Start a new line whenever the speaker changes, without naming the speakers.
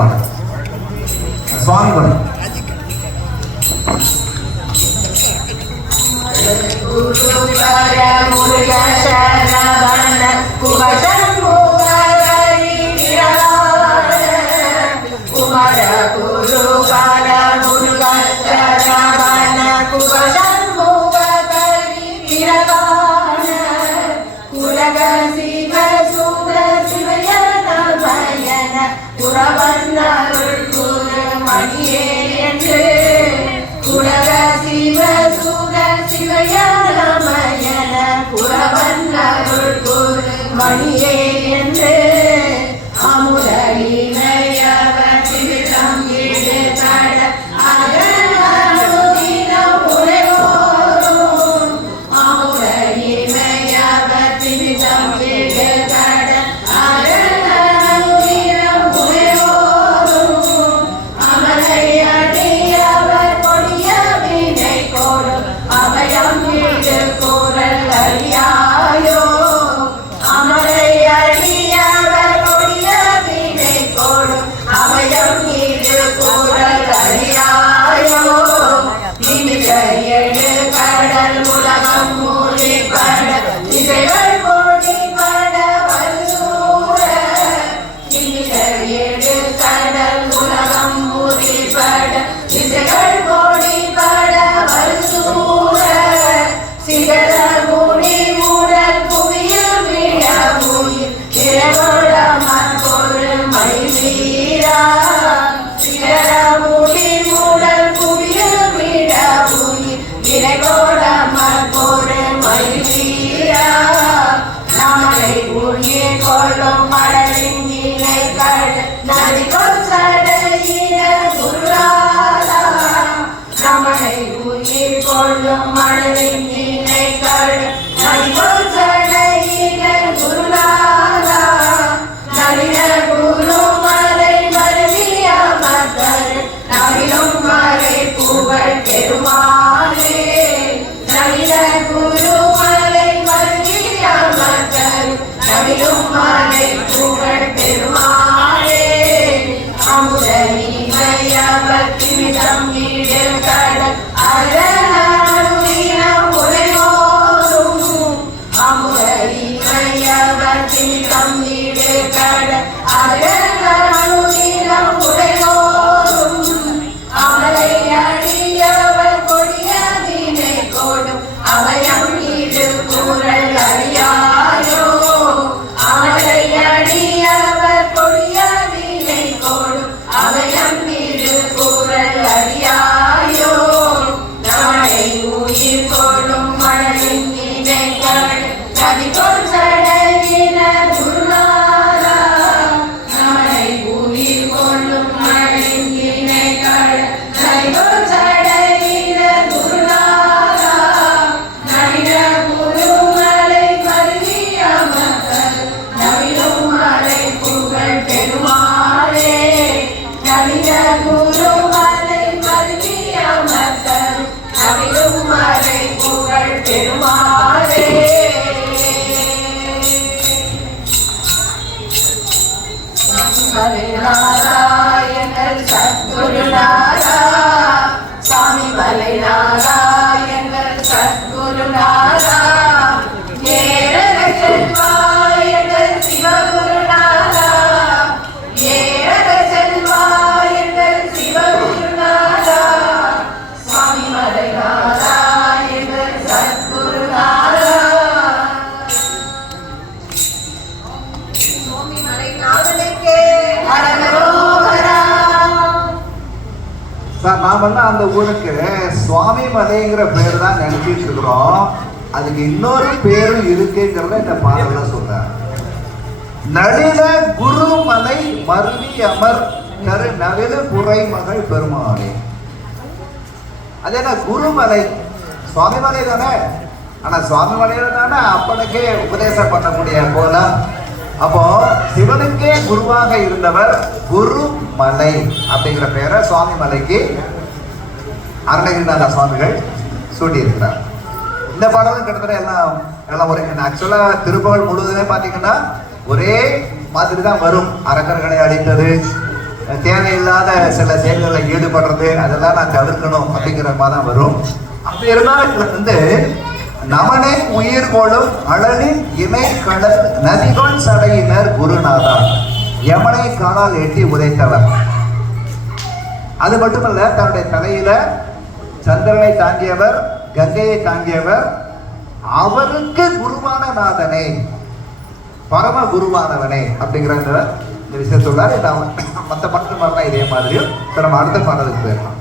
மாட்டாங்க சுவாமி
பண்ண முருகா அடியே என்று உயிர் கொள்ளும் மனதின் நீனை கழ Everybody. Então. மலைநாதா
நாம் வந்து அந்த ஊருக்கு சுவாமி மலைங்கிற பேர் தான் நினைச்சிட்டு இருக்கிறோம். அதுக்கு இன்னொரு பேரும் இருக்குங்கிறத இந்த பாடல சொல்றாங்க நளின குருமலை மருவி அமர் தரு நவில புரை மகள் பெருமாளே அது என்ன குருமலை? சுவாமி மலை தானே? ஆனா சுவாமி மலையில தானே அப்பனுக்கே உபதேசம் பண்ண பண்ணக்கூடிய போல அப்போ சிவனுக்கே குருவாக இருந்தவர் குருமலை அப்படிங்கிற பெயரை சுவாமி மலைக்கு அருணகிரிநாத சுவாமிகள் சூட்டியிருக்கிறார். இந்த பாடலும் கிட்டத்தட்ட எல்லாம் எல்லாம் ஒரே ஆக்சுவலாக திருப்புகள் முழுவதுமே பார்த்தீங்கன்னா ஒரே மாதிரி தான் வரும். அரக்கர்களை அழித்தது தேவையில்லாத சில செயல்களில் ஈடுபடுறது அதெல்லாம் நான் தவிர்க்கணும் அப்படிங்கிற மாதிரி தான் வரும். அப்படி இருந்தாலும் வந்து நமனே உயிர் கோளும் அழலின் இமை கடல் நதிகள் சடையினர் குருநாதா. யமனை காலால் எட்டி உதைத்தவர். அது மட்டுமல்ல தன்னுடைய தலையில சந்திரனை தாங்கியவர் கங்கையை தாங்கியவர் அவருக்கு குருவான நாதனே பரம குருவானவனே அப்படிங்கிற இந்த விஷயத்துள்ளார் மற்ற பாட்டு மாதிரிலாம் இதே மாதிரியும். இப்போ நம்ம அடுத்த பாடலுக்கு போயிடலாம்.